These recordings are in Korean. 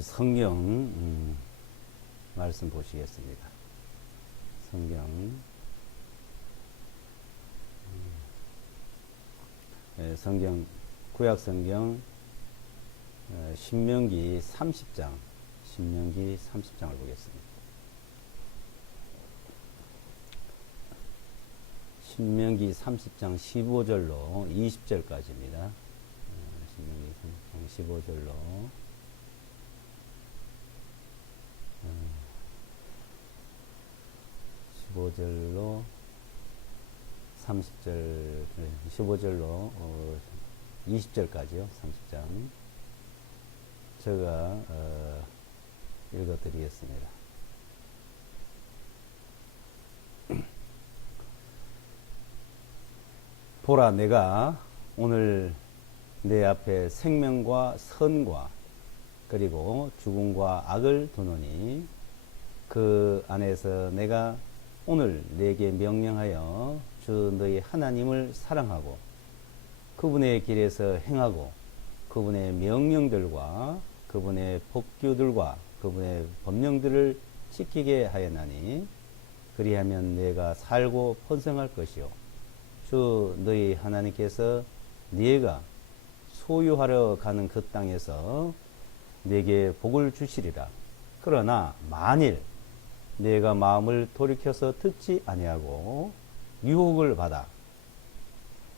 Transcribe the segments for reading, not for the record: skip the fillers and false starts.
성경 말씀 보시겠습니다. 성경 성경 구약 성경 신명기 30장 신명기 30장을 보겠습니다. 신명기 30장 15절로 20절까지입니다. 신명기 30장 15절로 15절로 30절, 15절로 20절까지요. 30장. 제가 읽어드리겠습니다. 보라, 내가 오늘 내 앞에 생명과 선과 그리고 죽음과 악을 두노니 그 안에서 내가 오늘 내게 명령하여 주 너희 하나님을 사랑하고 그분의 길에서 행하고 그분의 명령들과 그분의 법규들과 그분의 법령들을 지키게 하였나니 그리하면 내가 살고 번성할 것이요 주 너희 하나님께서 네가 소유하러 가는 그 땅에서 내게 복을 주시리라. 그러나 만일 내가 마음을 돌이켜서 듣지 아니하고 유혹을 받아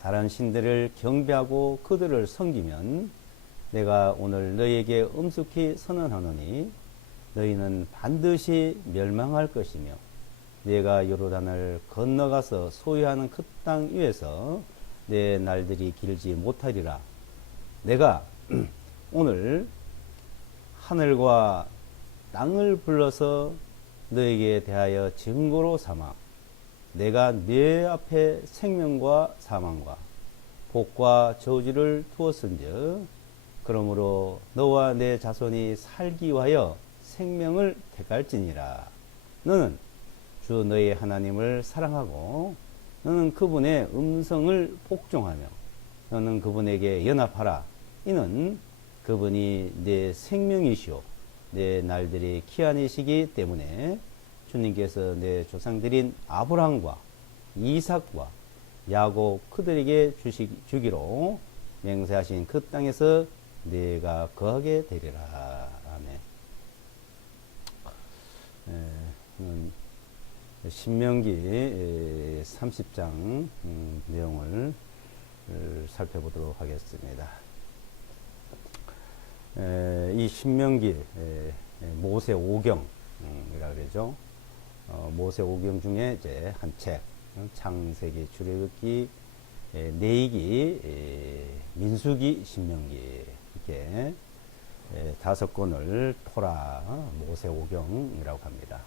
다른 신들을 경배하고 그들을 섬기면 내가 오늘 너희에게 엄숙히 선언하노니 너희는 반드시 멸망할 것이며 내가 요르단을 건너가서 소유하는 그 땅 위에서 내 날들이 길지 못하리라. 내가 오늘 하늘과 땅을 불러서 너에게 대하여 증거로 삼아 내가 네 앞에 생명과 사망과 복과 저주를 두었은즉 그러므로 너와 내 자손이 살기 위하여 생명을 택할지니라. 너는 주 너의 하나님을 사랑하고 너는 그분의 음성을 복종하며 너는 그분에게 연합하라. 이는 그분이 내 생명이시오 내 날들이 기한이시기 때문에 주님께서 내 조상들인 아브라함과 이삭과 야곱 그들에게 주기로 맹세하신 그 땅에서 내가 거하게 되리라. 아멘. 신명기 30장 내용을 살펴보도록 하겠습니다. 이 신명기 모세 오경이라 그러죠. 모세 오경 중에 이제 한 책, 창세기, 출애굽기, 레위기, 민수기, 신명기 이렇게 5권을 토라 모세 오경이라고 합니다.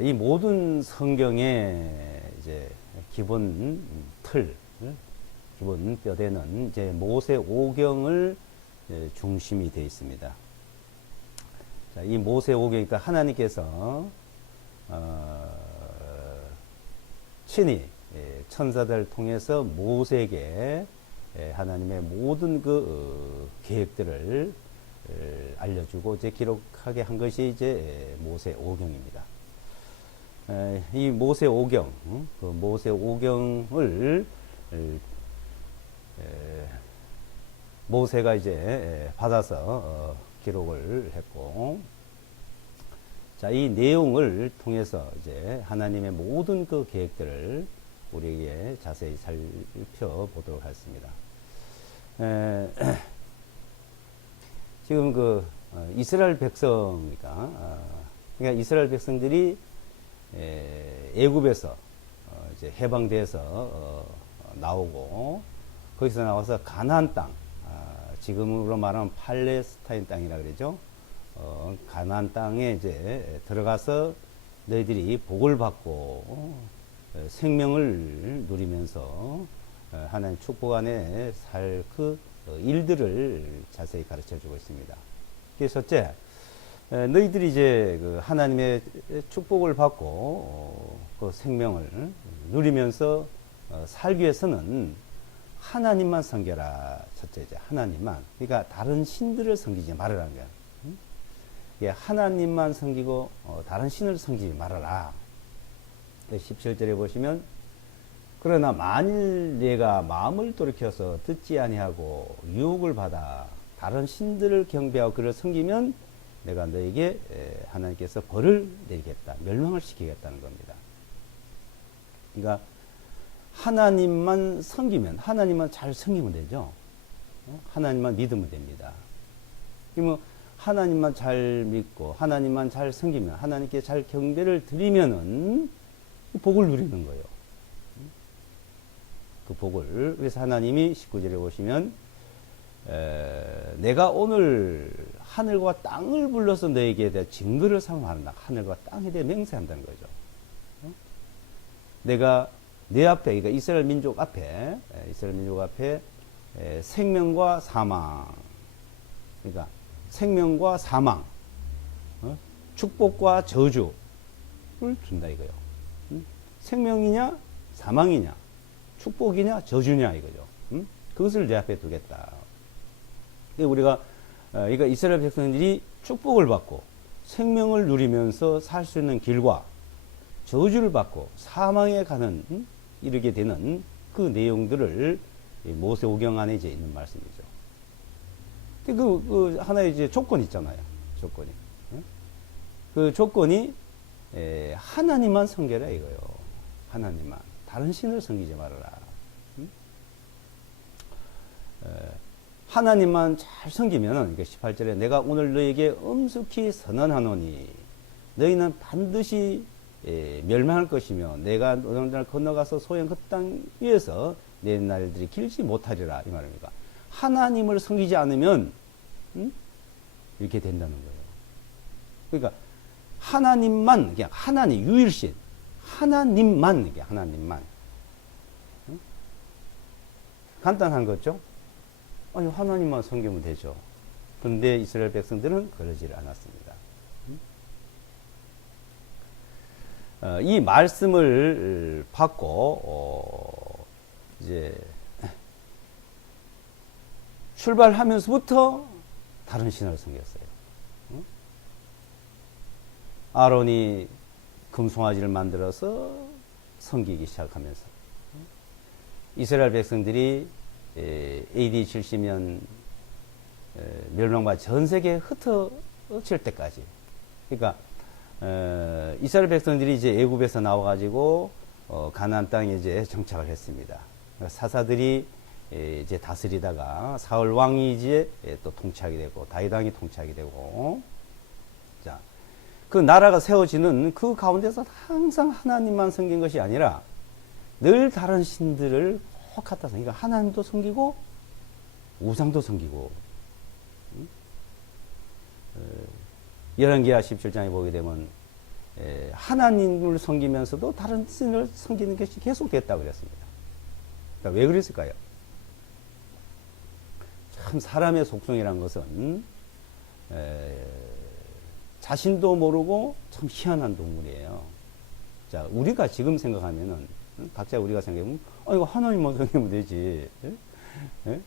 이 모든 성경의 이제 기본 틀, 기본 뼈대는 이제 모세 오경을 중심이 되어 있습니다. 자, 이 모세 오경이니까 하나님께서 친히 천사들 통해서 모세에게 하나님의 모든 그 계획들을 알려주고 이제 기록하게 한 것이 이제 모세 오경입니다. 이 모세 오경, 그 모세 오경을 모세가 이제 받아서 기록을 했고, 자, 이 내용을 통해서 이제 하나님의 모든 그 계획들을 우리에게 자세히 살펴보도록 하겠습니다. 지금 그 이스라엘 백성이니까, 그러니까 이스라엘 백성들이 애굽에서 이제 해방돼서 나오고 거기서 나와서 가나안 땅, 지금으로 말하면 팔레스타인 땅이라 그러죠. 가나안 땅에 이제 들어가서 너희들이 복을 받고 생명을 누리면서 하나님 축복 안에 살 그 일들을 자세히 가르쳐 주고 있습니다. 그래서 첫째, 너희들이 이제 그 하나님의 축복을 받고 그 생명을 누리면서 살기 위해서는 하나님만 섬겨라. 첫째, 이제 하나님만. 그러니까 다른 신들을 섬기지 말으라는 거야. 예, 하나님만 섬기고 다른 신을 섬기지 말아라. 17절에 보시면 그러나 만일 내가 마음을 돌이켜서 듣지 아니하고 유혹을 받아 다른 신들을 경배하고 그를 섬기면 내가 너에게 하나님께서 벌을 내리겠다. 멸망을 시키겠다는 겁니다. 그러니까 하나님만 섬기면 하나님만 잘 섬기면 되죠. 하나님만 믿으면 됩니다. 그러면 하나님만 잘 믿고 하나님만 잘 섬기면 하나님께 잘 경배를 드리면은 복을 누리는 거예요. 그 복을. 그래서 하나님이 19절에 보시면 내가 오늘 하늘과 땅을 불러서 너에게 대해 증거를 삼아한다. 하늘과 땅에 대해 맹세한다는 거죠. 내가 내 앞에, 그러니까 이스라엘 민족 앞에 생명과 사망, 그러니까 생명과 사망, 축복과 저주를 준다 이거요. 생명이냐, 사망이냐, 축복이냐, 저주냐 이거죠. 그것을 내 앞에 두겠다. 우리가 그러니까 이스라엘 백성들이 축복을 받고 생명을 누리면서 살 수 있는 길과 저주를 받고 사망에 가는 이르게 되는 그 내용들을 모세오경 안에 이제 있는 말씀이죠. 그 하나의 이제 조건이 있잖아요. 조건이. 그 조건이 하나님만 섬겨라 이거요. 하나님만. 다른 신을 섬기지 말아라. 하나님만 잘 섬기면은 18절에 내가 오늘 너에게 엄숙히 선언하노니 너희는 반드시 멸망할 것이며 내가 어느 날 건너가서 소형 그 땅 위에서 내 날들이 길지 못하리라 이 말입니다. 하나님을 섬기지 않으면 이렇게 된다는 거예요. 그러니까 하나님만 그냥 하나님 유일신 하나님만 이게 하나님만 간단한 거죠. 아니 하나님만 섬기면 되죠. 그런데 이스라엘 백성들은 그러지를 않았습니다. 이 말씀을 받고 이제 출발하면서부터 다른 신을 섬겼어요. 아론이 금송아지를 만들어서 섬기기 시작하면서 이스라엘 백성들이 AD 70년 멸망과 전 세계에 흩어질 때까지, 그러니까 이스라엘 백성들이 이제 애굽에서 나와가지고 가나안 땅에 이제 정착을 했습니다. 사사들이 이제 다스리다가 사울 왕이 이제 또 통치하게 되고 다윗 왕이 통치하게 되고, 자, 그 나라가 세워지는 그 가운데서 항상 하나님만 섬긴 것이 아니라 늘 다른 신들을 혹 갖다 섬기고, 그러니까 하나님도 섬기고 우상도 섬기고. 열왕기하 17장에 보게 되면 하나님을 섬기면서도 다른 신을 섬기는 것이 계속됐다고 그랬습니다. 그러니까 왜 그랬을까요? 참 사람의 속성이란 것은 자신도 모르고 참 희한한 동물이에요. 자, 우리가 지금 생각하면은, 각자 우리가 생각해보면, 이거 하나님만 섬기면 되지. 예?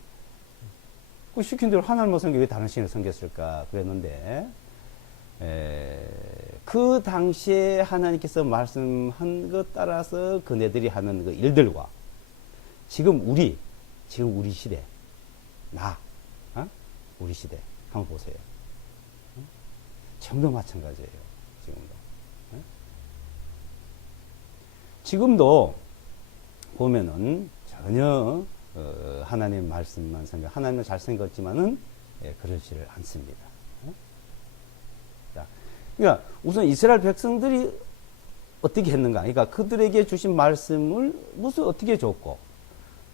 그 시킨 대로 하나님만 섬기면 왜 다른 신을 섬겼을까? 그랬는데, 그 당시에 하나님께서 말씀한 것 따라서 그네들이 하는 그 일들과 지금 우리 시대, 우리 시대, 한번 보세요. 전부 마찬가지예요. 지금도 보면은 전혀 하나님 말씀만 생각, 하나님을 잘 생겼지만은 그러지를 않습니다. 자, 그러니까 우선 이스라엘 백성들이 어떻게 했는가? 그러니까 그들에게 주신 말씀을 무슨 어떻게 줬고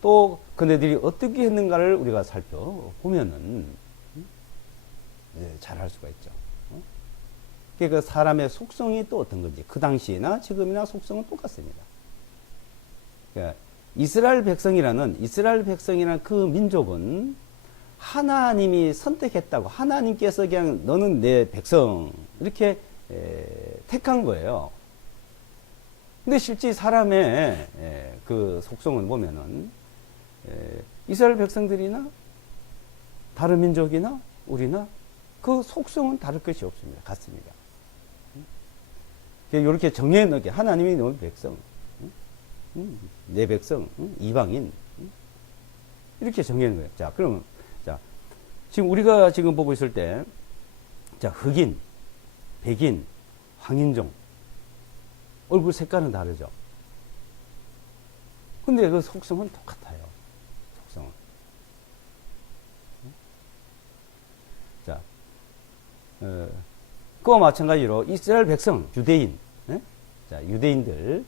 또 그네들이 어떻게 했는가를 우리가 살펴보면은 잘 할 수가 있죠. 그 사람의 속성이 또 어떤 건지 그 당시나 지금이나 속성은 똑같습니다. 그러니까 이스라엘 백성이라는 그 민족은 하나님이 선택했다고, 하나님께서 그냥 너는 내 백성 이렇게 택한 거예요. 근데 실제 사람의 그 속성을 보면은 이스라엘 백성들이나 다른 민족이나 우리나 그 속성은 다를 것이 없습니다. 같습니다. 이렇게 정해 놓게 하나님이 너의 백성, 내 백성, 이방인 이렇게 정해 놓은 거예요. 자, 그러면 자 지금 우리가 지금 보고 있을 때, 자 흑인, 백인, 황인종 얼굴 색깔은 다르죠. 근데 그 속성은 똑같아요. 속성은. 자, 그와 마찬가지로 이스라엘 백성, 유대인, 자, 유대인들,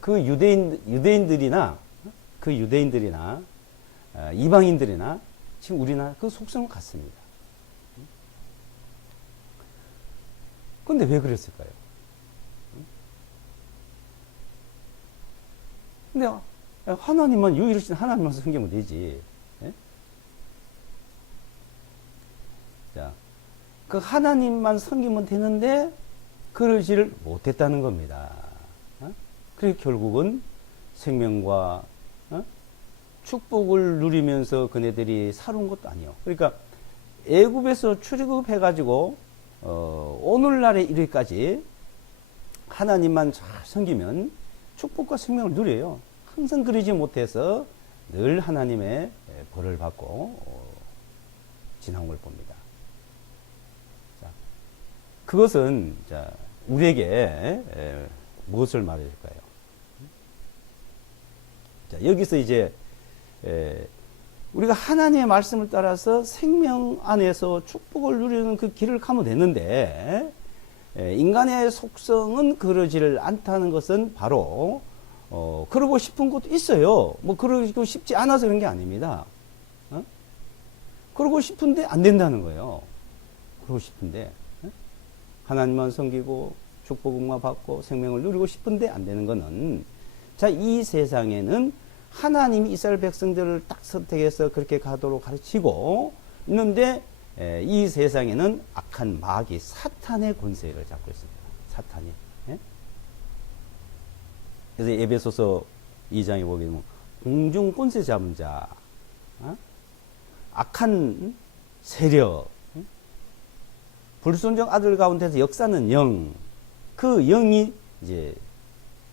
그 유대인들이나 이방인들이나 지금 우리나라 그 속성은 같습니다. 근데 왜 그랬을까요? 근데 하나님만 유일하신 하나님만 섬기면 되지. 예? 자, 그 하나님만 섬기면 되는데 그러지를 못했다는 겁니다. 그래서 결국은 생명과 축복을 누리면서 그네들이 살아온 것도 아니에요. 그러니까 애굽에서 출애굽해가지고 오늘날에 이르기까지 하나님만 잘 섬기면 축복과 생명을 누려요. 항상 그러지 못해서 늘 하나님의 벌을 받고 지나온 걸 봅니다. 자, 그것은 자, 우리에게 무엇을 말해줄까요? 자, 여기서 이제 우리가 하나님의 말씀을 따라서 생명 안에서 축복을 누리는 그 길을 가면 되는데, 인간의 속성은 그러지를 않다는 것은 바로 그러고 싶은 것도 있어요. 뭐 그러고 싶지 않아서 그런 게 아닙니다. 그러고 싶은데 안 된다는 거예요. 그러고 싶은데 하나님만 섬기고 축복만 받고 생명을 누리고 싶은데 안 되는 거는, 자, 이 세상에는 하나님이 이스라엘 백성들을 딱 선택해서 그렇게 가도록 가르치고 있는데, 이 세상에는 악한 마귀 사탄의 권세를 잡고 있습니다. 사탄이. 예? 그래서 에베소서 2장에 보게 되면 공중 권세 잡은 자, 악한 세력, 불순종 아들 가운데서 역사는 영, 그 영이 이제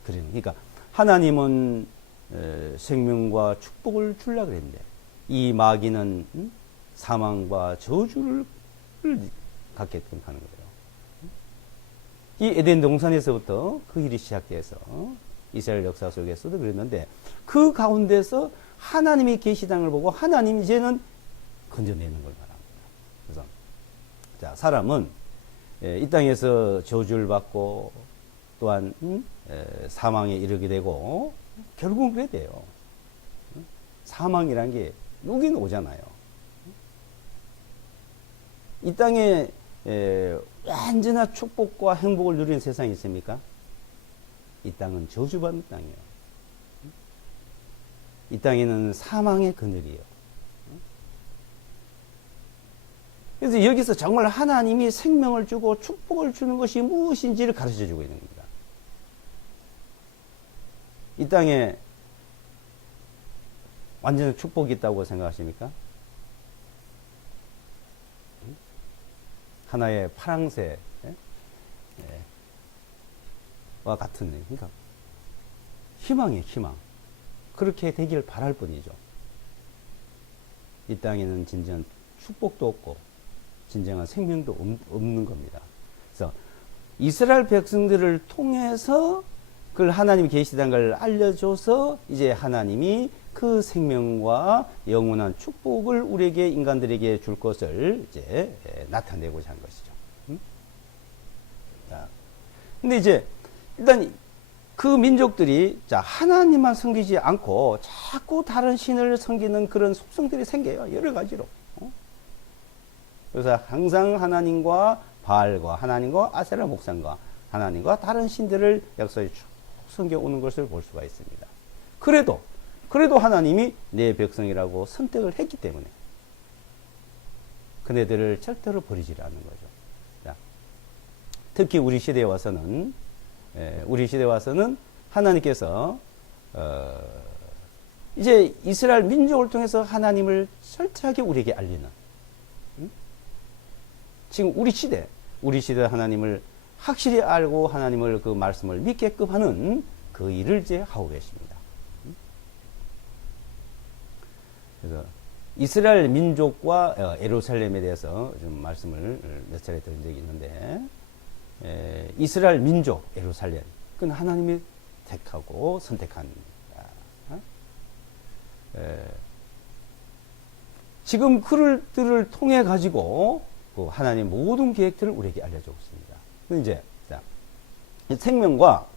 그러는. 그러니까 하나님은 생명과 축복을 주려고 그랬는데, 이 마귀는 사망과 저주를 갖게끔 하는 거예요. 이 에덴 동산에서부터 그 일이 시작돼서 이스라엘 역사 속에서도 그랬는데, 그 가운데서 하나님이 계시다는 걸 보고 하나님이 이제는 건져내는 걸 말합니다. 그래서 자, 사람은 이 땅에서 저주를 받고 또한 사망에 이르게 되고 결국은 그래야 돼요. 사망이란 게 누구나 오잖아요. 이 땅에 완전한 축복과 행복을 누리는 세상이 있습니까? 이 땅은 저주받는 땅이에요. 이 땅에는 사망의 그늘이에요. 그래서 여기서 정말 하나님이 생명을 주고 축복을 주는 것이 무엇인지를 가르쳐 주고 있는 겁니다. 이 땅에 완전한 축복이 있다고 생각하십니까? 하나의 파랑새와 같은, 그러니까 희망이에요, 희망. 그렇게 되기를 바랄 뿐이죠. 이 땅에는 진정한 축복도 없고 진정한 생명도 없는 겁니다. 그래서 이스라엘 백성들을 통해서 그걸 하나님이 계시다는 걸 알려줘서 이제 하나님이 그 생명과 영원한 축복을 우리에게, 인간들에게 줄 것을 이제 나타내고자 한 것이죠. 자, 근데 이제 일단 그 민족들이 자, 하나님만 섬기지 않고 자꾸 다른 신을 섬기는 그런 속성들이 생겨요. 여러 가지로. 그래서 항상 하나님과 바알과 하나님과 아세라 목상과 하나님과 다른 신들을 약속에 쭉 섬겨오는 것을 볼 수가 있습니다. 그래도 하나님이 내 백성이라고 선택을 했기 때문에 그네들을 절대로 버리지 않는 거죠. 자, 특히 우리 시대에 와서는 하나님께서 이제 이스라엘 민족을 통해서 하나님을 철저하게 우리에게 알리는, 지금 우리 시대 하나님을 확실히 알고 하나님을 그 말씀을 믿게끔 하는 그 일을 이제 하고 계십니다. 그래서 이스라엘 민족과 예루살렘에 대해서 좀 말씀을 몇 차례 드린 적이 있는데, 이스라엘 민족 예루살렘, 그건 하나님이 택하고 선택한 지금 그들을 통해 가지고 그 하나님 모든 계획들을 우리에게 알려주고 있습니다. 이제 자, 생명과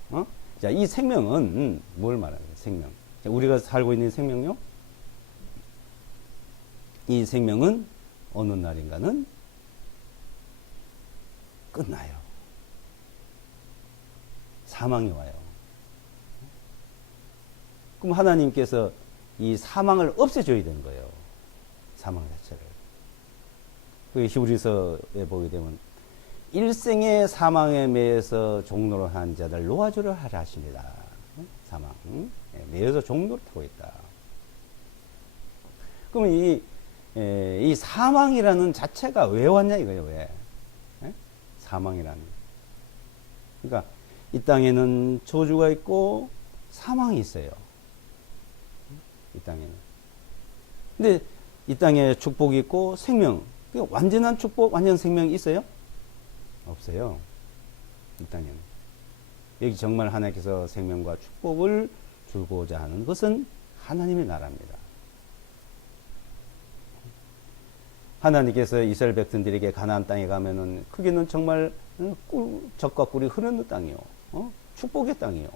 자, 이 생명은 뭘 말하는 거예요? 생명. 우리가 살고 있는 생명요? 이 생명은 어느 날인가는 끝나요. 사망이 와요. 그럼 하나님께서 이 사망을 없애줘야 되는 거예요. 사망 자체를. 그 히브리서에 보게 되면 일생의 사망에 매여서 종로를 한 자들 놓아주려 하라 하십니다. 사망. 매여서 종로를 타고 있다. 그러면 이 사망이라는 자체가 왜 왔냐 이거예요. 왜? 사망이라는. 그러니까 이 땅에는 저주가 있고 사망이 있어요. 이 땅에는. 근데 이 땅에 축복이 있고 생명. 완전한 축복, 완전 생명이 있어요? 없어요. 이 땅에는. 여기 정말 하나님께서 생명과 축복을 주고자 하는 것은 하나님의 나라입니다. 하나님께서 이스라엘 백성들에게 가나안 땅에 가면은 거기는 정말 젖과 꿀이 흐르는 땅이요, 축복의 땅이요,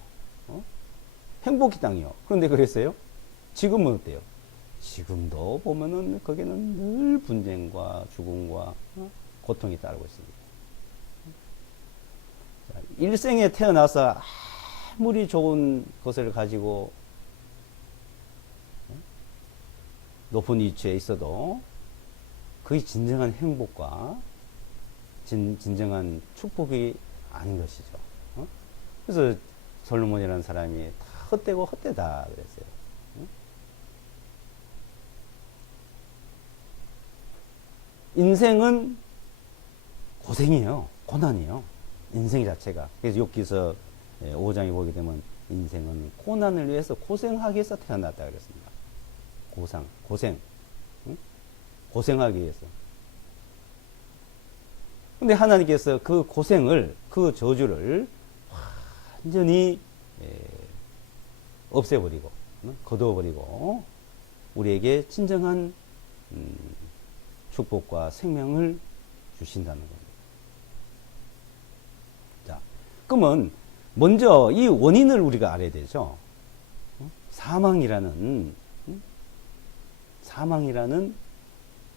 행복의 땅이요. 그런데 그랬어요? 지금은 어때요? 지금도 보면은 거기는 늘 분쟁과 죽음과 고통이 따르고 있습니다. 일생에 태어나서 아무리 좋은 것을 가지고 높은 위치에 있어도 그게 진정한 행복과 진정한 축복이 아닌 것이죠. 그래서 솔로몬이라는 사람이 다 헛되고 헛되다 그랬어요. 인생은 고생이에요. 고난이에요. 인생 자체가. 그래서 욥기서 5장에 보게 되면 인생은 고난을 위해서 고생하기 위해서 태어났다 그랬습니다. 고생. 응? 고생하기 위해서. 근데 하나님께서 그 고생을, 그 저주를 완전히 없애버리고, 거두어버리고, 우리에게 진정한 축복과 생명을 주신다는 겁니다. 자, 그러면 먼저 이 원인을 우리가 알아야 되죠. 사망이라는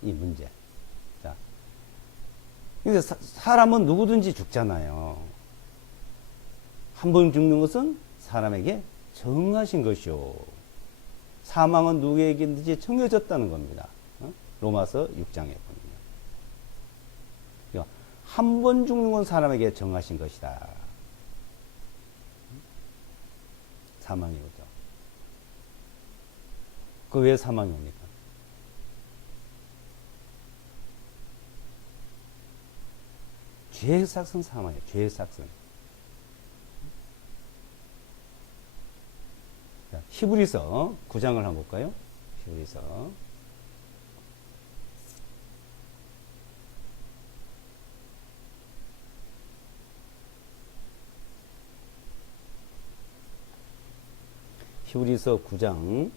이 문제. 자, 근데 사람은 누구든지 죽잖아요. 한 번 죽는 것은 사람에게 정하신 것이요. 사망은 누구에게든지 정해졌다는 겁니다. 로마서 6장에 보면. 한 번 죽는 건 사람에게 정하신 것이다. 사망이 오죠. 그 왜 사망이 옵니까? 죄의 삭은 사망이에요. 죄의 삭은. 히브리서 9장을 한번 볼까요? 히브리서. 히브리서 9장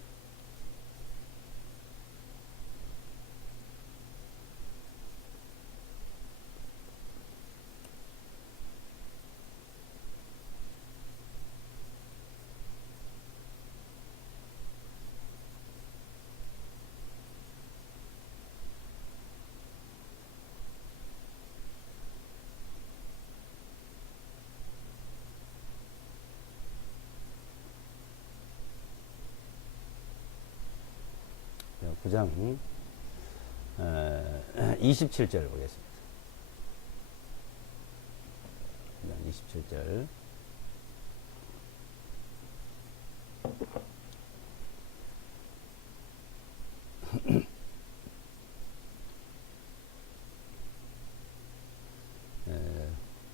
9장 27절 보겠습니다. 27절.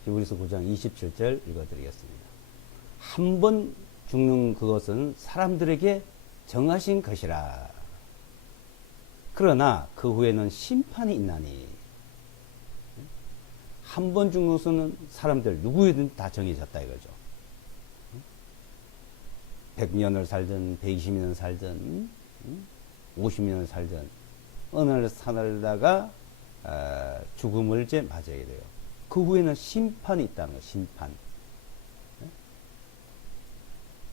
히브리서 9장 27절 읽어드리겠습니다. 한 번 죽는 그것은 사람들에게 정하신 것이라. 그러나 그 후에는 심판이 있나니. 한 번 죽는 것은 사람들 누구에든 다 정해졌다 이거죠. 100년을 살든 120년을 살든 50년을 살든 어느 날 살다가 죽음을 이제 맞아야 돼요. 그 후에는 심판이 있다는 거예요. 심판.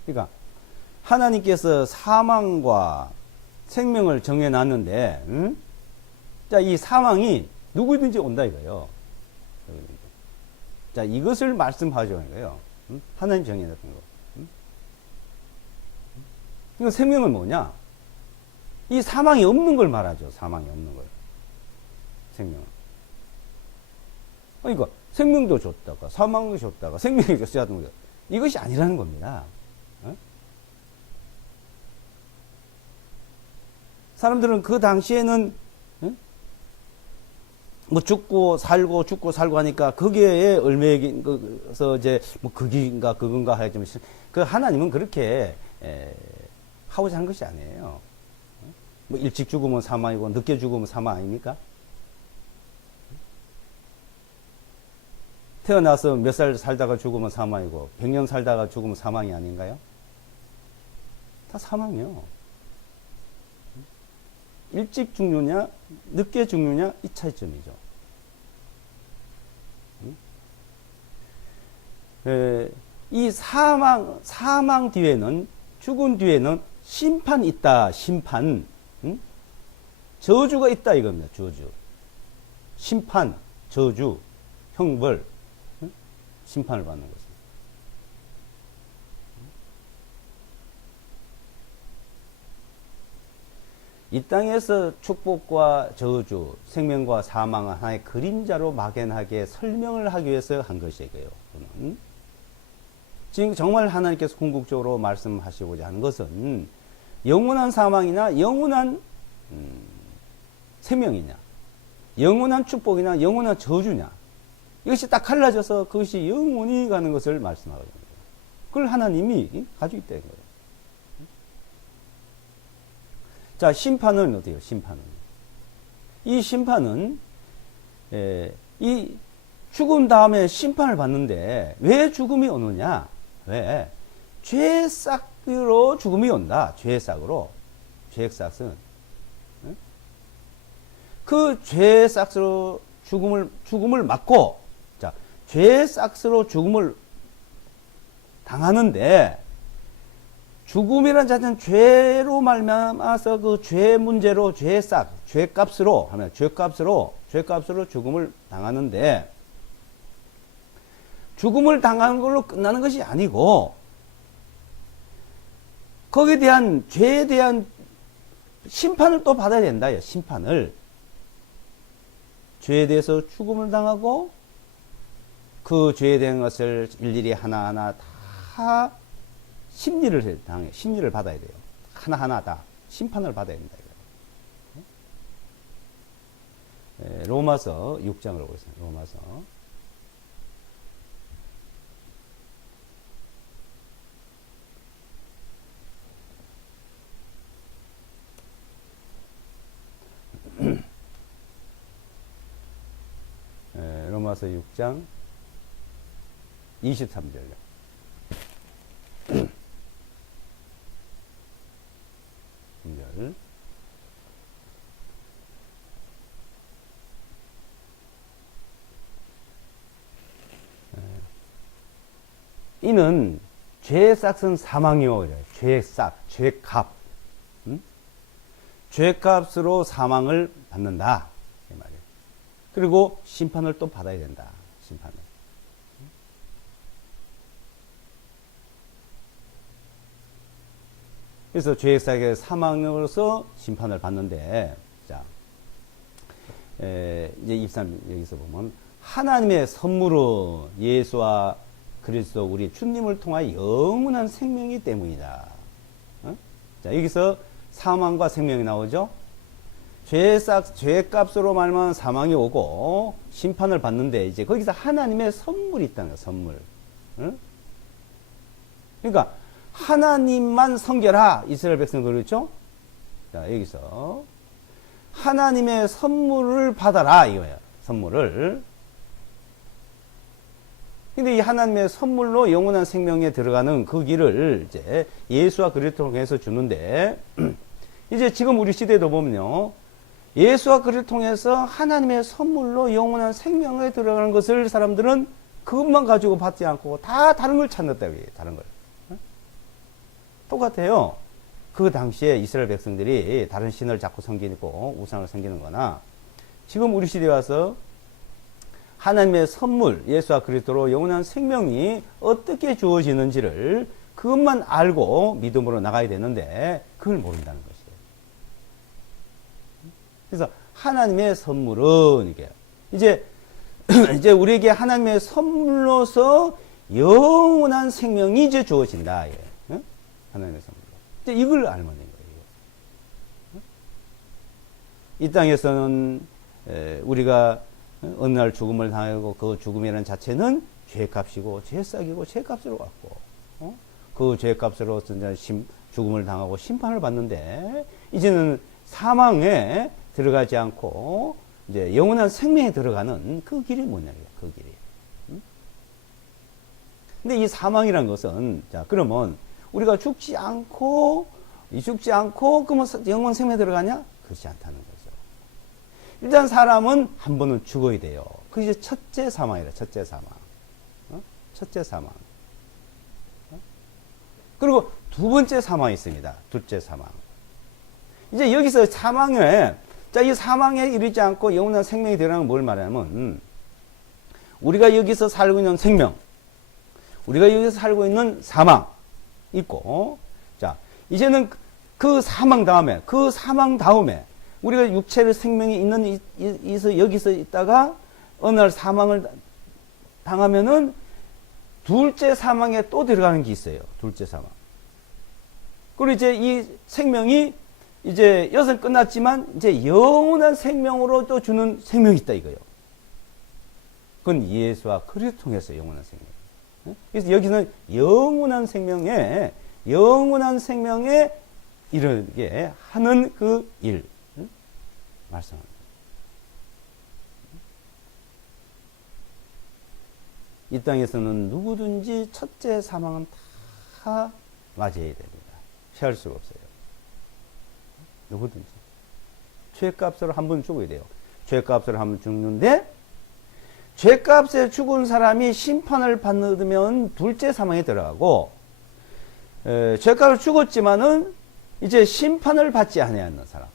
그러니까 하나님께서 사망과 생명을 정해놨는데, 자, 이 사망이 누구든지 온다 이거예요. 자, 이것을 말씀하자는 거예요. 하나님 정해놨던 거. 이거 생명은 뭐냐? 이 사망이 없는 걸 말하죠. 사망이 없는 걸. 생명은. 그러니까 생명도 줬다가 사망도 줬다가 생명이 줬어야 하는 거죠. 이것이 아니라는 겁니다. 사람들은 그 당시에는 뭐 죽고 살고 하니까 거기에 얽매여서 이제 뭐 그긴가 그건가 하지만 그 하나님은 그렇게 하고자 하는 것이 아니에요. 뭐 일찍 죽으면 사망이고 늦게 죽으면 사망 아닙니까? 태어나서 몇 살 살다가 죽으면 사망이고 100년 살다가 죽으면 사망이 아닌가요? 다 사망이요. 일찍 죽느냐 늦게 죽느냐 이 차이점이죠. 이 사망 뒤에는 죽은 뒤에는 심판이 있다. 심판. 저주가 있다 이겁니다. 저주. 심판, 저주, 형벌, 심판을 받는 것입니다. 이 땅에서 축복과 저주, 생명과 사망을 하나의 그림자로 막연하게 설명을 하기 위해서 한 것이고요. 지금 정말 하나님께서 궁극적으로 말씀하시고자 하는 것은 영원한 사망이나 영원한 생명이냐, 영원한 축복이나 영원한 저주냐, 이것이 딱 갈라져서 그것이 영원히 가는 것을 말씀하거든요. 그걸 하나님이 가지고 있다는 거예요. 자, 심판은 어때요? 심판은. 이 심판은, 이 죽은 다음에 심판을 받는데, 왜 죽음이 오느냐? 왜? 죄의 싹으로 죽음이 온다. 죄의 싹으로. 죄의 싹은. 그 죄의 싹으로 죽음을 맞고, 자, 죄의 싹으로 죽음을 당하는데, 죽음이라는 자체는 죄로 말미암아서 그 죄 문제로 죄의 싹, 죄값으로 하면 죄값으로 죽음을 당하는데 죽음을 당하는 걸로 끝나는 것이 아니고 거기에 대한 죄에 대한 심판을 또 받아야 된다. 심판을. 죄에 대해서 죽음을 당하고 그 죄에 대한 것을 일일이 하나하나 다 심리를 받아야 돼요. 하나하나 다 심판을 받아야 된다. 로마서 6장을 보겠습니다. 로마서. 로마서 6장 23절요. 이는 죄의 싹은 사망이요. 죄의 싹, 죄값. 죄값으로 사망을 받는다. 이 말이에요. 그리고 심판을 또 받아야 된다. 심판을. 그래서 죄의 싹의 사망으로서 심판을 받는데, 자, 이제 23 여기서 보면 하나님의 선물은 예수와 그리스도 우리 주님을 통하여 영원한 생명이기 때문이다. 자, 여기서 사망과 생명이 나오죠. 죄값으로 말미암아 사망이 오고 심판을 받는데 이제 거기서 하나님의 선물이 있다는 거야. 선물. 응? 그러니까 하나님만 섬겨라. 이스라엘 백성들 그렇죠? 자, 여기서 하나님의 선물을 받아라 이거예요. 선물을. 근데 이 하나님의 선물로 영원한 생명에 들어가는 그 길을 이제 예수와 그리스도를 통해서 주는데 이제 지금 우리 시대도 보면요. 예수와 그리스도를 통해서 하나님의 선물로 영원한 생명에 들어가는 것을 사람들은 그것만 가지고 받지 않고 다 다른 걸 찾는다. 다른 걸. 똑같아요. 그 당시에 이스라엘 백성들이 다른 신을 자꾸 섬기고 우상을 섬기는 거나 지금 우리 시대에 와서 하나님의 선물, 예수와 그리스도로 영원한 생명이 어떻게 주어지는지를 그것만 알고 믿음으로 나가야 되는데 그걸 모른다는 것이에요. 그래서 하나님의 선물은 이게 이제 우리에게 하나님의 선물로서 영원한 생명이 이제 주어진다. 예. 응? 하나님의 선물. 이제 이걸 알면 되는 거예요. 이 땅에서는 우리가 어느 날 죽음을 당하고 그 죽음이라는 자체는 죄값이고 죄싹이고 죄값으로 왔고 그 죄값으로 죽음을 당하고 심판을 받는데 이제는 사망에 들어가지 않고 이제 영원한 생명에 들어가는 그 길이 뭐냐고요. 그 길이. 근데 이 사망이란 것은 자 그러면 우리가 죽지 않고 그러면 영원 생명에 들어가냐? 그렇지 않다는 거죠. 일단 사람은 한 번은 죽어야 돼요. 그게 이제 첫째 사망이라 첫째 사망. 첫째 사망. 그리고 두 번째 사망이 있습니다. 둘째 사망. 이제 여기서 사망에 자, 이 사망에 이르지 않고 영원한 생명이 되라는 뭘 말하냐면 우리가 여기서 살고 있는 생명, 우리가 여기서 살고 있는 사망 있고 자, 이제는 그 사망 다음에 우리가 육체의 생명이 있는 여기서 있다가 어느 날 사망을 당하면은 둘째 사망에 또 들어가는 게 있어요. 둘째 사망. 그리고 이제 이 생명이 이제 여기서 끝났지만 이제 영원한 생명으로 또 주는 생명이 있다 이거예요. 그건 예수와 그리스도 통해서 영원한 생명. 그래서 여기서는 영원한 생명에 이르게 하는 그 일 말씀합니다. 이 땅에서는 누구든지 첫째 사망은 다 맞이해야 됩니다. 피할 수가 없어요. 누구든지. 죄값으로 한 번 죽어야 돼요. 죄값으로 한 번 죽는데 죄값에 죽은 사람이 심판을 받으면 둘째 사망에 들어가고 죄값을 죽었지만은 이제 심판을 받지 않는 사람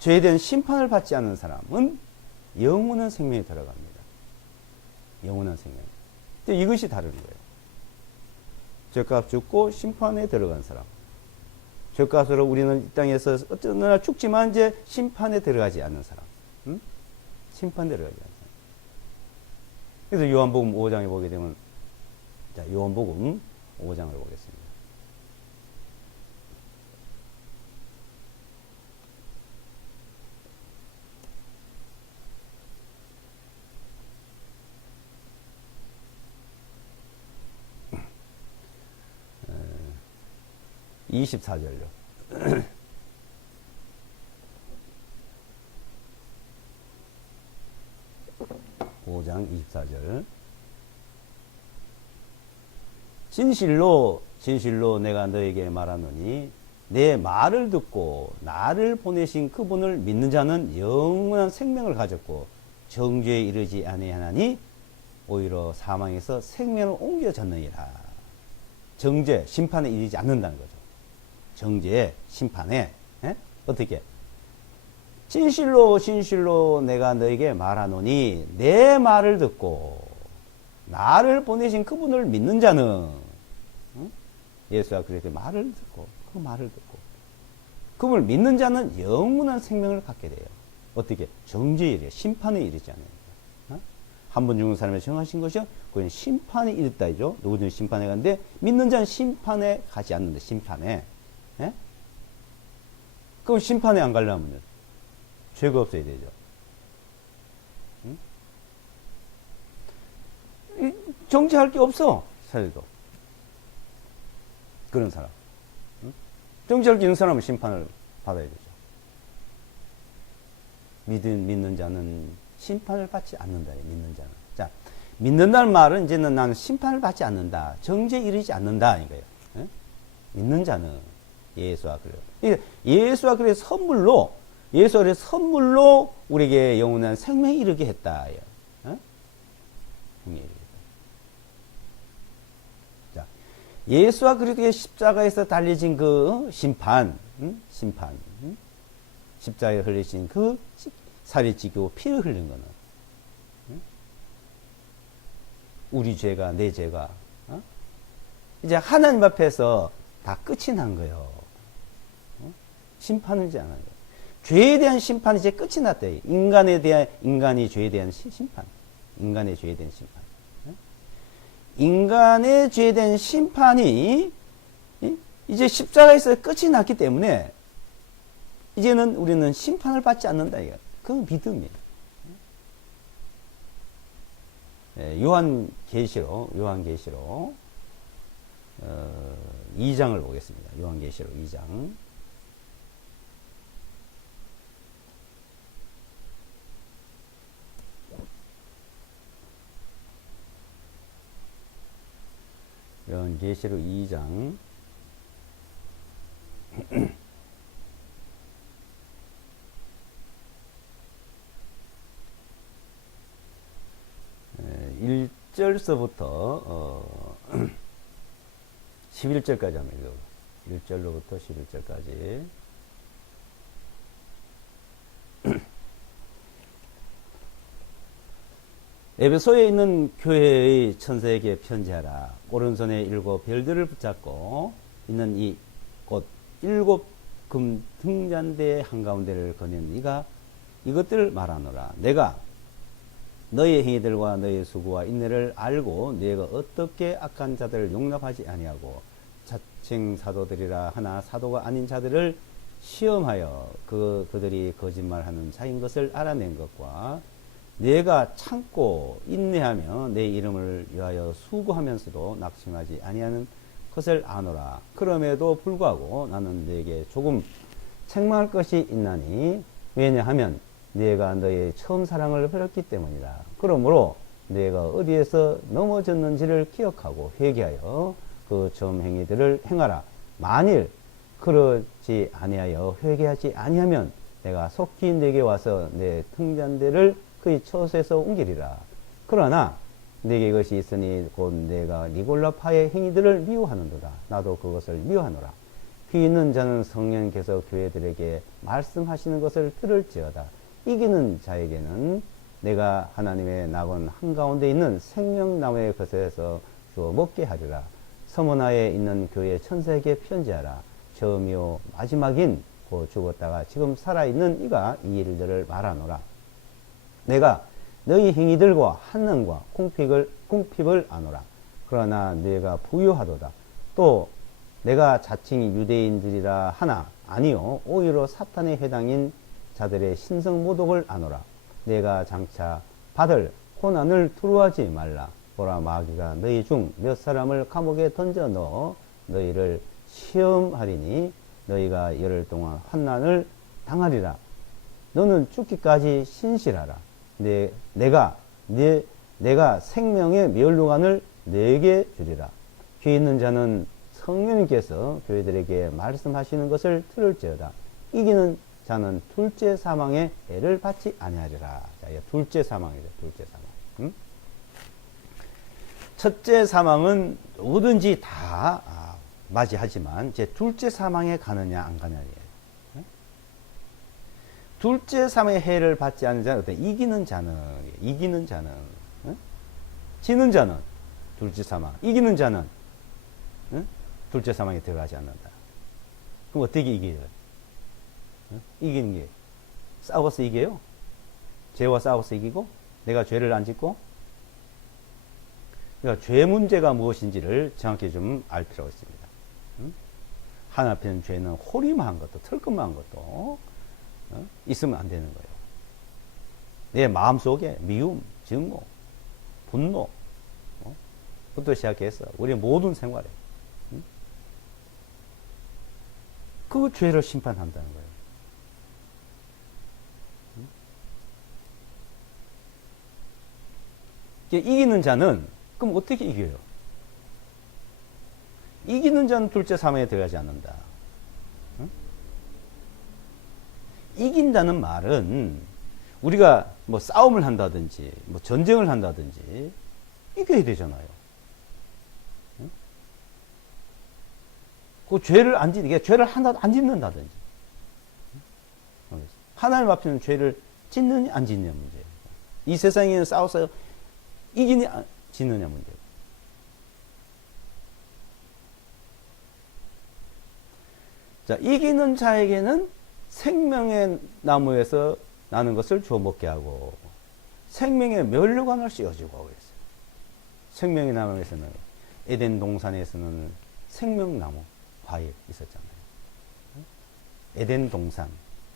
죄에 대한 심판을 받지 않는 사람은 영원한 생명에 들어갑니다. 영원한 생명. 근데 이것이 다른 거예요. 죄값 죽고 심판에 들어간 사람. 죄값으로 우리는 이 땅에서 어떤 날 죽지만 이제 심판에 들어가지 않는 사람. 응? 심판에 들어가지 않는 사람. 그래서 요한복음 5장에 보게 되면 자, 요한복음 5장을 보겠습니다. 어, 24절요. 5장 24절. 진실로 내가 너에게 말하노니 내 말을 듣고 나를 보내신 그분을 믿는 자는 영원한 생명을 가졌고 정죄에 이르지 아니하나니 오히려 사망에서 생명을 옮겨졌느니라. 정죄, 심판에 이르지 않는다는 거죠. 정죄, 심판에 어떻게? 진실로 내가 너에게 말하노니 내 말을 듣고 나를 보내신 그분을 믿는 자는 예수와 그리스도의 말을 듣고 그 말을 듣고 그분을 믿는 자는 영원한 생명을 갖게 돼요. 어떻게? 정죄의 일이에요. 심판에 이르지 않아요. 한 번 죽은 사람을 정하신 것이요. 그건 심판에 이르다이죠. 누구든지 심판에 가는데 믿는 자는 심판에 가지 않는데 심판에. 그럼 심판에 안 가려면요. 죄가 없어야 되죠. 응? 정죄할 게 없어. 사실도. 그런 사람. 응? 정죄할 게 있는 사람은 심판을 받아야 되죠. 믿는 자는 심판을 받지 않는다. 믿는 자는. 자, 믿는다는 말은 이제는 나는 심판을 받지 않는다. 정죄에 이르지 않는다. 이거예요. 응? 믿는 자는 예수와 그리스도. 예수와 그리스도 선물로, 예수와 그리스도 선물로 우리에게 영원한 생명에 이르게 했다. 응? 자, 예수와 그리스도의 십자가에서 달려진 그 심판, 심판, 십자가에 흘리신 그 살이 찢기고 피를 흘린 거는 우리 죄가, 내 죄가 이제 하나님 앞에서 다 끝이 난 거예요. 심판은 이제 안 하는 거예요. 죄에 대한 심판이 이제 끝이 났대. 인간의 죄에 대한 심판. 인간의 죄에 대한 심판. 인간의 죄에 대한 심판이 이제 십자가에서 끝이 났기 때문에 이제는 우리는 심판을 받지 않는다. 그건 믿음이에요. 요한계시록 2장을 보겠습니다. 요한계시록 2장. 요한계시록 2장 1절서부터 11절까지 한번 읽어보세요. 1절로부터 11절까지. 에베소에 있는 교회의 천사에게 편지하라. 오른손에 7 별들을 붙잡고 있는 이 꽃 7 금 등잔대 한가운데를 거는 이가 이것들을 말하노라. 내가 너의 행위들과 너의 수고와 인내를 알고 너희가 어떻게 악한 자들을 용납하지 아니하고 자칭 사도들이라 하나 사도가 아닌 자들을 시험하여 그들이 거짓말하는 자인 것을 알아낸 것과 내가 참고 인내하며 내 이름을 위하여 수고하면서도 낙심하지 아니하는 것을 아노라. 그럼에도 불구하고 나는 너에게 조금 책망할 것이 있나니 왜냐하면 네가 너의 처음 사랑을 버렸기 때문이다. 그러므로 네가 어디에서 넘어졌는지를 기억하고 회개하여 그 처음 행위들을 행하라. 만일 그러지 아니하여 회개하지 아니하면 내가 속히 네게 와서 내 등잔대를 그의 처소에서 옮기리라. 그러나 네게 이것이 있으니 곧 내가 니골라파의 행위들을 미워하는도다. 나도 그것을 미워하노라. 귀 있는 자는 성령께서 교회들에게 말씀하시는 것을 들을지어다. 이기는 자에게는 내가 하나님의 낙원 한가운데 있는 생명나무의 것에서 주어 먹게 하리라. 서머나에 있는 교회 천사에게 편지하라. 처음이요 마지막인 곧 죽었다가 지금 살아있는 이가 이 일들을 말하노라. 내가 너희 행위들과 한능과 궁핍을 아노라. 그러나 네가 부유하도다. 또 내가 자칭 유대인들이라 하나 아니요 오히려 사탄의 해당인 자들의 신성 모독을 아노라. 내가 장차 받을 고난을 두려워하지 말라. 보라 마귀가 너희 중 몇 사람을 감옥에 던져 넣어 너희를 시험하리니 너희가 열흘 동안 환난을 당하리라. 너는 죽기까지 신실하라. 내가 생명의 멸류관을 네게 주리라. 귀 있는 자는 성령님께서 교회들에게 말씀하시는 것을 들을지어다. 이기는 자는 둘째 사망의 애를 받지 아니하리라. 자, 둘째 사망이죠. 둘째 사망. 응? 첫째 사망은 누구든지 다 맞이하지만 이제 둘째 사망에 가느냐 안 가느냐예요. 응? 둘째 사망의 해를 받지 않는 자는 어때? 이기는 자는 응? 지는 자는 둘째 사망, 이기는 자는 응? 둘째 사망에 들어가지 않는다. 그럼 어떻게 이겨요? 응? 이기는 게 싸워서 이겨요? 죄와 싸워서 이기고 내가 죄를 안 짓고 그러니까 죄 문제가 무엇인지를 정확히 좀 알 필요가 있습니다. 응? 하나님 앞에는 죄는 호림한 것도 털끔한 것도 있으면 안 되는 거예요. 내 마음속에 미움, 증오, 분노 부터 시작해서 우리의 모든 생활에 그 죄를 심판한다는 거예요. 이기는 자는 그럼 어떻게 이겨요? 이기는 자는 둘째 사망에 들어가지 않는다. 이긴다는 말은 우리가 뭐 싸움을 한다든지 뭐 전쟁을 한다든지 이겨야 되잖아요. 그 죄를 안 짓는, 죄를 하나도 안 짓는다든지. 하나님 앞에는 죄를 짓느냐 안 짓느냐 문제예요. 이 세상에는 싸워서 이기냐 짓느냐 문제예요. 자, 이기는 자에게는 생명의 나무에서 나는 것을 주워 먹게 하고 생명의 멸류관을 씌워주고 그랬어요. 생명의 나무에서는 에덴 동산에서는 생명나무 과일 있었잖아요. 에덴 동산,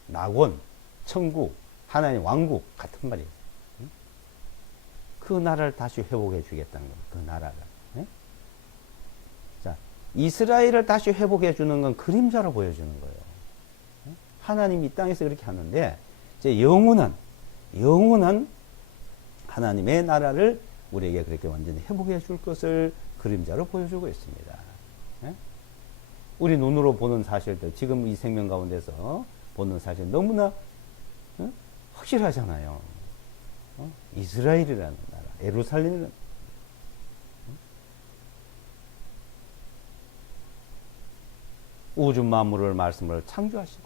낙원, 천국, 하나님의 왕국 같은 말이에요. 그 나라를 다시 회복해 주겠다는 거예요. 그 나라를. 자, 이스라엘을 다시 회복해 주는 건 그림자로 보여주는 거예요. 하나님이 이 땅에서 그렇게 하는데 이제 영원한 하나님의 나라를 우리에게 그렇게 완전히 회복해 줄 것을 그림자로 보여주고 있습니다. 우리 눈으로 보는 사실들, 지금 이 생명 가운데서 보는 사실 너무나 확실하잖아요. 이스라엘이라는 나라, 예루살렘이라는 우주 만물을 말씀으로 창조하시고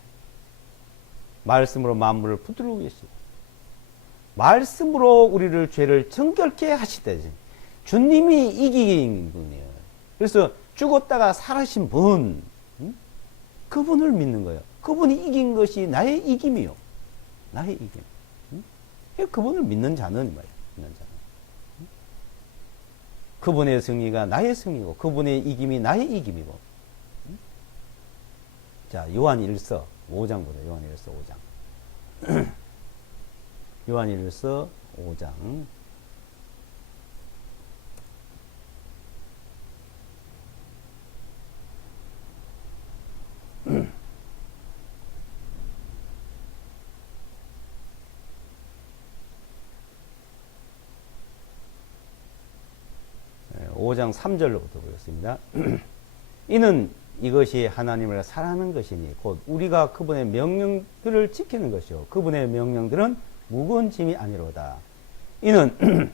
말씀으로 만물을 붙들고 계시고 말씀으로 우리를 죄를 정결케 하시다지. 주님이 이긴 분이에요. 그래서 죽었다가 살아신 분, 그분을 믿는 거예요. 그분이 이긴 것이 나의 이김이요. 나의 이김. 그분을 믿는 자는 뭐예요? 믿는 자는. 그분의 승리가 나의 승리고 그분의 이김이 나의 이김이고. 자, 요한일서 5장 보자. 요한일서 5장. 요한일서 5장. 네, 5장 3절로부터 보겠습니다. 이는 이것이 하나님을 사랑하는 것이니 곧 우리가 그분의 명령들을 지키는 것이요 그분의 명령들은 무거운 짐이 아니로다. 이는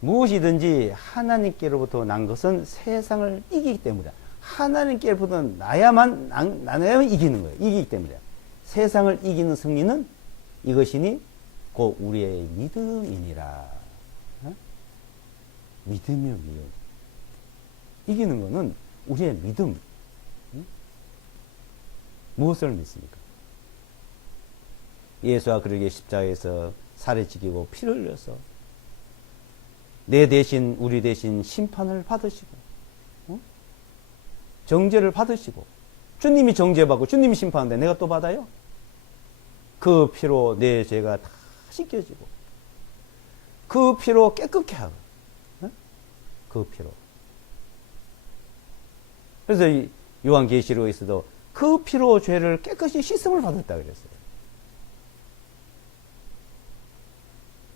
무엇이든지 하나님께로부터 난 것은 세상을 이기기 때문이다. 하나님께로부터 나야만 이기는 거예요. 이기기 때문이다. 세상을 이기는 승리는 이것이니 곧 우리의 믿음이니라. 믿음이요, 믿음. 이기는 것은 우리의 믿음. 무엇을 믿습니까? 예수와 그러게 십자가에서 살해 지기고 피를 흘려서 내 대신 우리 대신 심판을 받으시고 정죄를 받으시고 주님이 정죄받고 주님이 심판하는데 내가 또 받아요? 그 피로 내 죄가 다 씻겨지고 그 피로 깨끗게 하고 그 피로. 그래서 이 요한계시록에서도 그 피로 죄를 깨끗이 씻음을 받았다 그랬어요.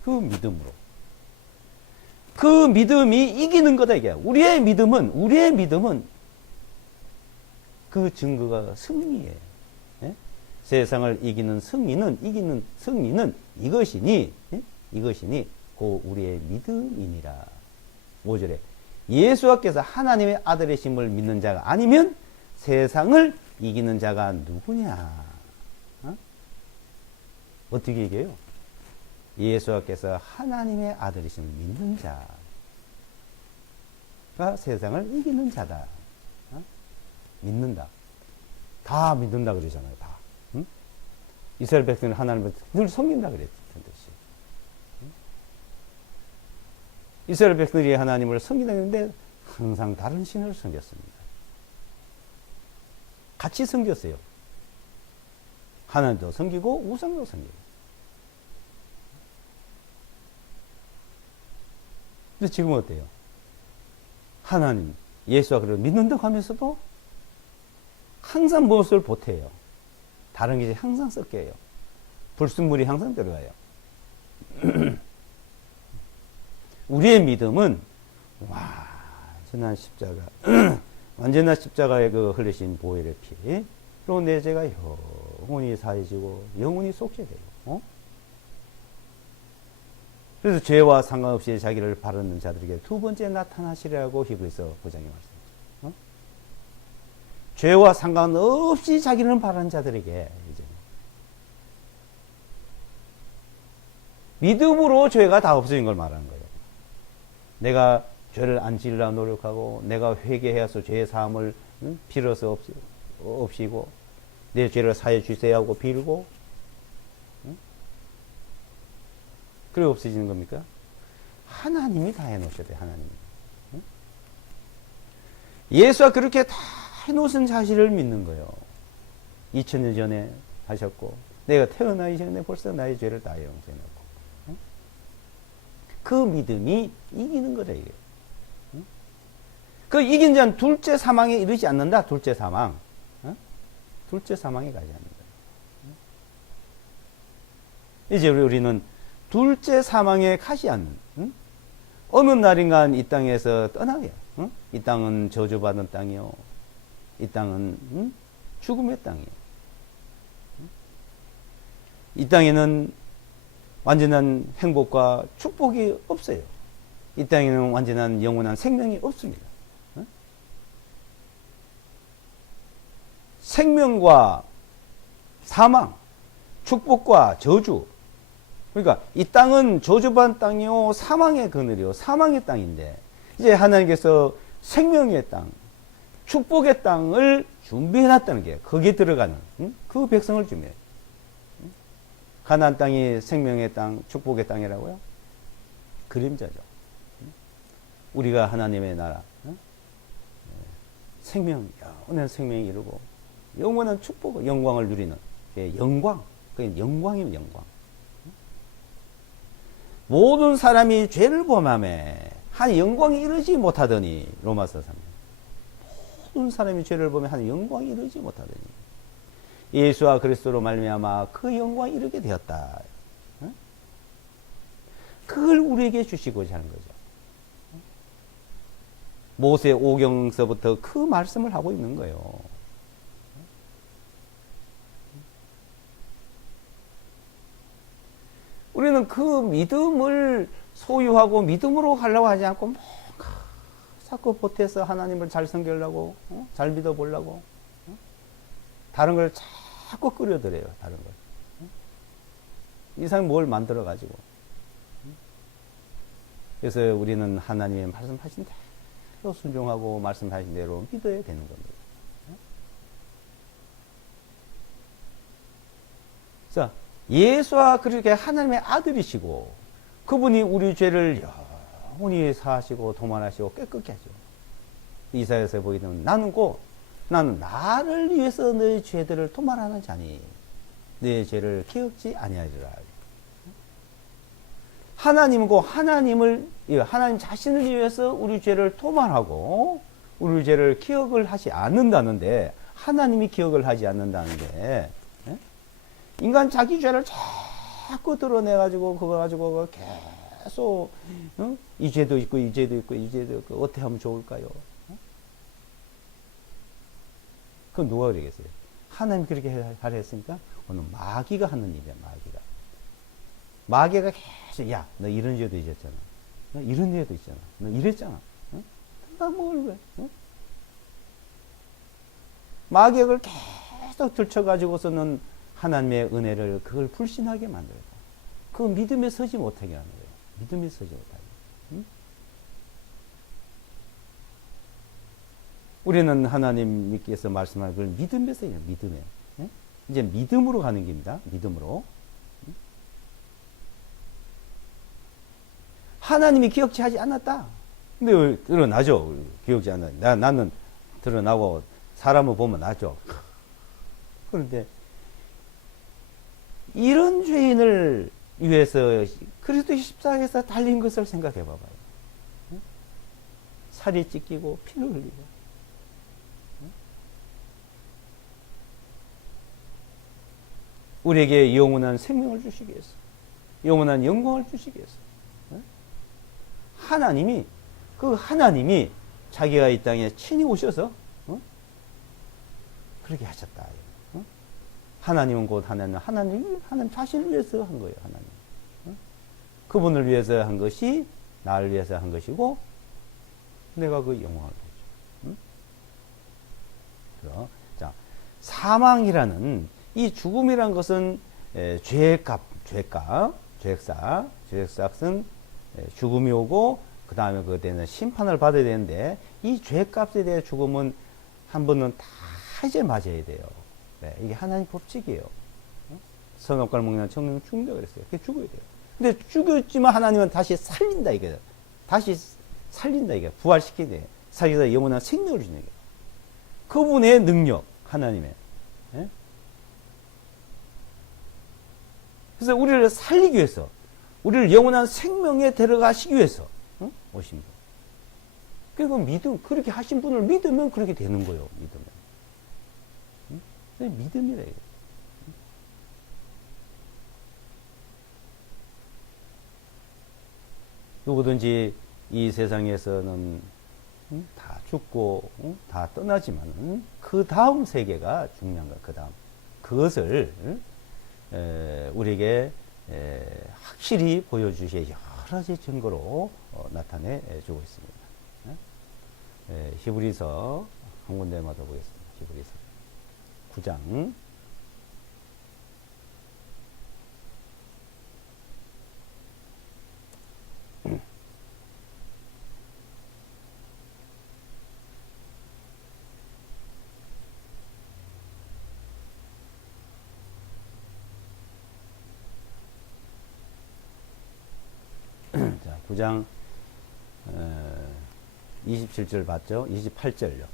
그 믿음으로. 그 믿음이 이기는 거다 이게. 우리의 믿음은 그 증거가 승리예요. 예? 세상을 이기는 승리는 이것이니 고 우리의 믿음이니라. 5절에 예수께서 하나님의 아들이심을 믿는 자가 아니면 세상을 이기는 자가 누구냐? 어떻게 얘기해요? 예수께서 하나님의 아들이심을 믿는 자가 세상을 이기는 자다. 믿는다. 다 믿는다 그러잖아요. 다. 응? 이스라엘 백성은 하나님을 늘 섬긴다 그랬던 뜻이. 이스라엘 백성들이 하나님을 섬긴다 했는데 항상 다른 신을 섬겼습니다. 같이 섬겼어요. 하나님도 섬기고 우상도 섬기고. 근데 지금은 어때요? 하나님, 예수와 그를 믿는다고 하면서도 항상 무엇을 보태요? 다른 게 항상 섞여요. 불순물이 항상 들어가요. 우리의 믿음은 완전한 십자가, 완전한 십자가의 그 흘리신 보혈의 피, 그리고 내 죄가 영원히 사해지고 영원히 속죄돼요. 그래서 죄와 상관없이 자기를 바르는 자들에게 두 번째 나타나시라고 히브리서 9장에 말씀합니다. 죄와 상관없이 자기를 바르는 자들에게 이제 믿음으로 죄가 다 없어진 걸 말하는 거예요. 내가 죄를 안 지으려 노력하고 내가 회개해서 죄의 사함을 빌어서 없이고 내 죄를 사해 주세요 하고 빌고 그래 없어지는 겁니까? 하나님이 다 해놓으셔야 돼요. 하나님이. 예수가 그렇게 다 해놓으신 사실을 믿는 거예요. 2000년 전에 하셨고 내가 태어나기 전에 벌써 나의 죄를 다 용서해놓고 그 믿음이 이기는 거다 이게. 그 이긴 자는 둘째 사망에 이르지 않는다. 둘째 사망. 둘째 사망에 가지 않는다. 이제 우리는 둘째 사망에 가지 않는 어느 날인가 이 땅에서 떠나게. 이 땅은 저주받은 땅이요. 이 땅은 죽음의 땅이에요. 이 땅에는 완전한 행복과 축복이 없어요. 이 땅에는 완전한 영원한 생명이 없습니다. 생명과 사망, 축복과 저주. 그러니까 이 땅은 저주받은 땅이요, 사망의 그늘이요, 사망의 땅인데 이제 하나님께서 생명의 땅, 축복의 땅을 준비해놨다는 게 거기에 들어가는 그 백성을 준비해요. 가나안 땅이 생명의 땅, 축복의 땅이라고요? 그림자죠. 우리가 하나님의 나라, 생명, 영원한 생명이 이루고 영원한 축복, 영광을 누리는 영광, 그게 영광이면 영광. 모든 사람이 죄를 범하매 한 영광이 이르지 못하더니 로마서 3장. 모든 사람이 죄를 범해 한 영광이 이르지 못하더니 예수와 그리스도로 말미암아 그 영광이 이르게 되었다. 그걸 우리에게 주시고자 하는 거죠. 모세 오경서부터 그 말씀을 하고 있는 거예요. 우리는 그 믿음을 소유하고 믿음으로 가려고 하지 않고 뭔가 자꾸 보태서 하나님을 잘 섬기려고 잘 믿어보려고 다른 걸 자꾸 끌어들여요. 다른 걸. 이 사람이 뭘 만들어 가지고. 그래서 우리는 하나님의 말씀하신 대로 순종하고 말씀하신 대로 믿어야 되는 겁니다. 자, 예수와 그렇게 하나님의 아들이시고 그분이 우리 죄를 영원히 사하시고 도만하시고 깨끗게 하죠. 이사야서 보이는 나는 나를 위해서 너의 죄들을 도말하는 자니 너의 죄를 기억지 아니하리라. 하나님이고 하나님 자신을 위해서 우리 죄를 도말하고 우리 죄를 기억을 하지 않는다는데 하나님이 기억을 하지 않는다는데 인간 자기 죄를 자꾸 드러내가지고 그거 가지고 계속 이 죄도 있고 이 죄도 있고 이 죄도 있고 어떻게 하면 좋을까요? 그건 누가 그러겠어요? 하나님 그렇게 하려 했으니까 오늘 마귀가 하는 일이야. 마귀가 계속 야 너 이런 죄도 있었잖아. 너 이런 죄도 있잖아. 너 이랬잖아. 나 뭘 왜? 마귀를 계속 들쳐가지고서는 하나님의 은혜를 그걸 불신하게 만들고 그 믿음에 서지 못하게 하는 거예요. 믿음에 서지 못하게. 우리는 하나님께서 말씀하는 걸 믿음에서 해요. 믿음에. 이제 믿음으로 가는 길입니다. 믿음으로. 하나님이 기억지 하지 않았다. 근데 왜 드러나죠. 기억지 않았다. 나는 드러나고 사람을 보면 나죠. 그런데 이런 죄인을 위해서 그리스도의 십자가에서 달린 것을 생각해 봐봐요. 살이 찢기고 피를 흘리고 우리에게 영원한 생명을 주시기 위해서, 영원한 영광을 주시기 위해서 하나님이 자기가 이 땅에 친히 오셔서 그렇게 하셨다. 하나님은 곧 하나님 자신을 위해서 한 거예요. 하나님. 그분을 위해서 한 것이 나를 위해서 한 것이고 내가 그 영광을 보죠. 그래서 자, 사망이라는 이 죽음이란 것은 죄값은 죽음이 오고 그 다음에 그에 대한 심판을 받아야 되는데 이 죄값에 대한 죽음은 한 번은 다 이제 맞아야 돼요. 네, 이게 하나님 법칙이에요. 선악과를 먹는 청년 죽는다 그랬어요. 그게 죽어야 돼요. 근데 죽였지만 하나님은 다시 살린다 이게. 다시 살린다 이게. 부활시키게 돼. 살려서 영원한 생명을 주는 게. 그분의 능력, 하나님의. 네? 그래서 우리를 살리기 위해서, 우리를 영원한 생명에 데려가시기 위해서 오신 분. 그리고 믿음, 그렇게 하신 분을 믿으면 그렇게 되는 거예요. 믿으면. 믿음이래. 누구든지 이 세상에서는 다 죽고 다 떠나지만 그 다음 세계가 중요한 거야. 그 다음 그것을 우리에게 확실히 보여주시의 여러 가지 증거로 나타내 주고 있습니다. 히브리서 한 군데마다 보겠습니다. 히브리서 9장 9장 27절 봤죠? 28절요.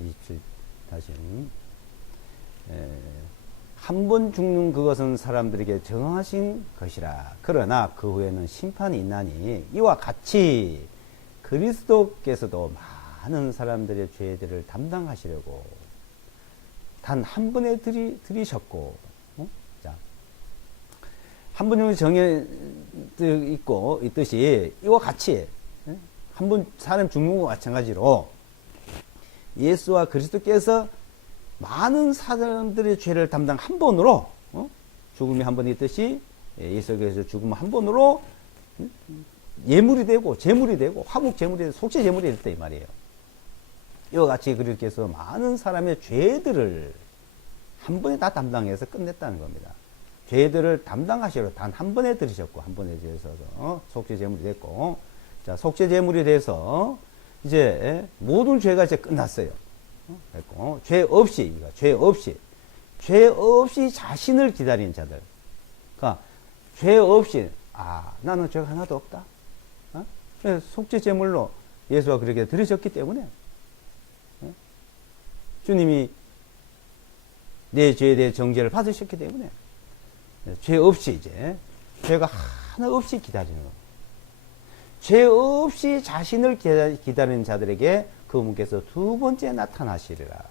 27 다시 한 번 죽는 그것은 사람들에게 정하신 것이라. 그러나 그 후에는 심판이 있나니 이와 같이 그리스도께서도 많은 사람들의 죄들을 담당하시려고 단 한 번에 들이셨고, 자, 한 번 정도 정해 있고 있듯이 이와 같이 한 번 사람 죽는 것과 마찬가지로 예수와 그리스도께서 많은 사람들의 죄를 담당 한 번으로 죽음이 한 번 있듯이 예수께서 죽음 한 번으로 예물이 되고 제물이 되고 화목 제물이 되고 속죄 제물이 됐다 이 말이에요. 이와 같이 그리스도께서 많은 사람의 죄들을 한 번에 다 담당해서 끝냈다는 겁니다. 죄들을 담당하시러 단 한 번에 들으셨고 한 번에 들으셔서 속죄 제물이 됐고, 자, 속죄 제물이 돼서 이제 모든 죄가 이제 끝났어요. 됐고, 죄 없이 자신을 기다린 자들. 그러니까 죄 없이 나는 죄가 하나도 없다. 속죄 제물로 예수가 그렇게 들으셨기 때문에 주님이 내 죄에 대해 정죄를 받으셨기 때문에 죄 없이 이제 죄가 하나 없이 기다리는 거. 죄 없이 자신을 기다리는 자들에게 그분께서 두 번째 나타나시리라.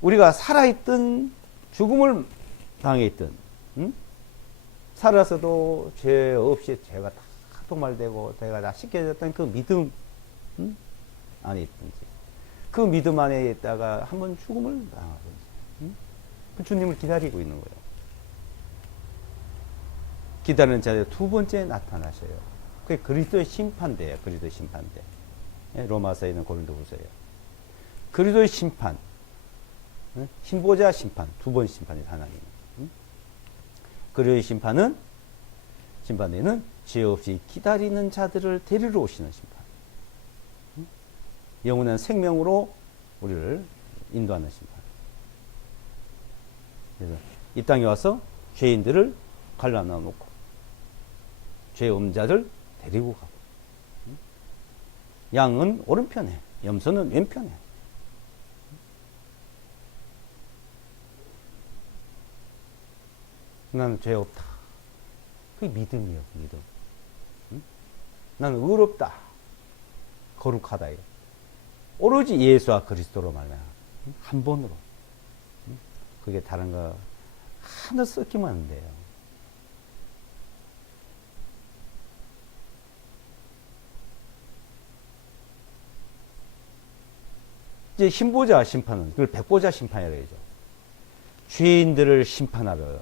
우리가 살아있던 죽음을 당해있던 살아서도 죄 없이 죄가 다 도말되고 죄가 다 씻겨졌던 그 믿음 안에 있든지 그 믿음 안에 있다가 한번 죽음을 당하든지 그 주님을 기다리고 있는 거예요. 기다리는 자들 두 번째 나타나셔요. 그게 그리스도의 심판대예요. 그리스도의 심판대. 로마서에 있는 고린도후서예요. 그리스도의 심판, 신보자 심판, 두 번 심판이에요. 하나님. 그리스도의 심판에는 죄 없이 기다리는 자들을 데리러 오시는 심판. 영원한 생명으로 우리를 인도하는 심판. 그래서 이 땅에 와서 죄인들을 갈라놔 놓고 죄 없는 자들 데리고 가고, 양은 오른편에, 염소는 왼편에. 나는 죄 없다. 그게 믿음이요, 믿음. 응? 나는 의롭다. 거룩하다. 이거. 오로지 예수와 그리스도로 말미암아 한 번으로. 응? 그게 다른 거 하나 섞이면 안 돼요. 이제 신보자 심판은 그걸 백보자 심판이라고 하죠. 죄인들을 심판하러,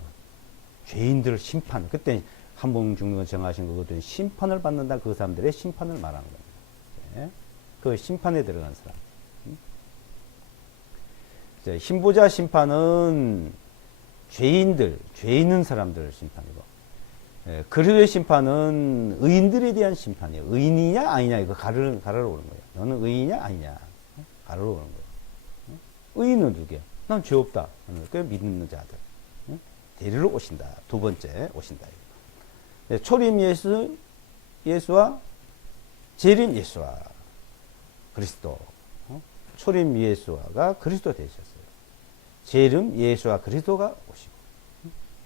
죄인들을 심판. 그때 한 번 죽는 건 정하신 거거든요. 심판을 받는다. 그 사람들의 심판을 말하는 겁니다. 예? 그 심판에 들어간 사람. 이제 신보자 심판은 죄인들, 죄 있는 사람들 심판이고, 예, 그리스도의 심판은 의인들에 대한 심판이에요. 의인이냐 아니냐 이거 가르러 오는 거예요. 너는 의인이냐 아니냐 가르러 오는 거예요. 의인은 누구야? 난 죄 없다. 그 믿는 자들. 데리러 오신다. 두 번째 오신다. 예, 초림 예수와 재림 예수와 그리스도. 초림 예수가 그리스도 되셨어요. 재림 예수와 그리스도가 오시고,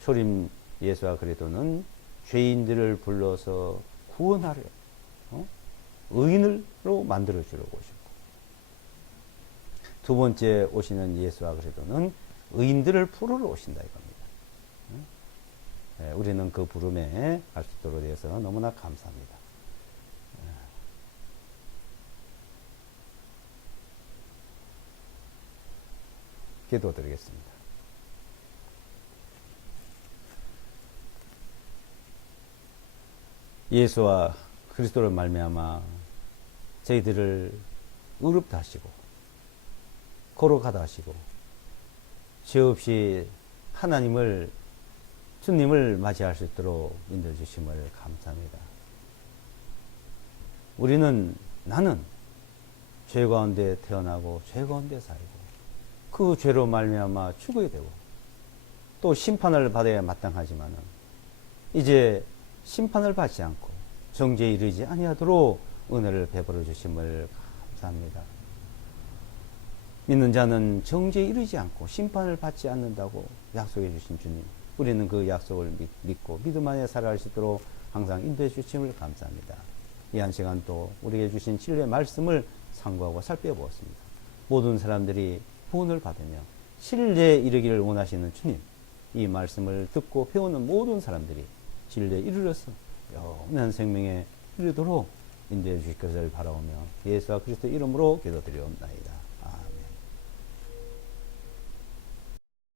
초림 예수와 그리스도는 죄인들을 불러서 구원하려, 의인으로 만들어 주려고 오시고, 두 번째 오시는 예수와 그리스도는 의인들을 부르러 오신다 이겁니다. 우리는 그 부름에 갈 수 있도록 되어서 너무나 감사합니다. 기도드리겠습니다. 예수와 그리스도를 말미암아 저희들을 의롭다 하시고 거룩하다 하시고 죄 없이 하나님을 주님을 맞이할 수 있도록 인도해 주심을 감사합니다. 나는 죄 가운데 태어나고 죄 가운데 살고 그 죄로 말미암아 죽어야 되고 또 심판을 받아야 마땅하지만은 이제 심판을 받지 않고 정죄에 이르지 아니하도록 은혜를 베풀어 주심을 감사합니다. 믿는 자는 정죄에 이르지 않고 심판을 받지 않는다고 약속해 주신 주님, 우리는 그 약속을 믿고 믿음 안에 살아갈 수 있도록 항상 인도해 주심을 감사합니다. 이 한 시간 또 우리에게 주신 진리의 말씀을 상고하고 살펴보았습니다. 모든 사람들이 구원을 받으며 진리에 이르기를 원하시는 주님, 이 말씀을 듣고 배우는 모든 사람들이 진리에 이르러서 영원한 생명에 이르도록 인도해 주실 것을 바라오며 예수와 그리스도 이름으로 기도드리옵나이다.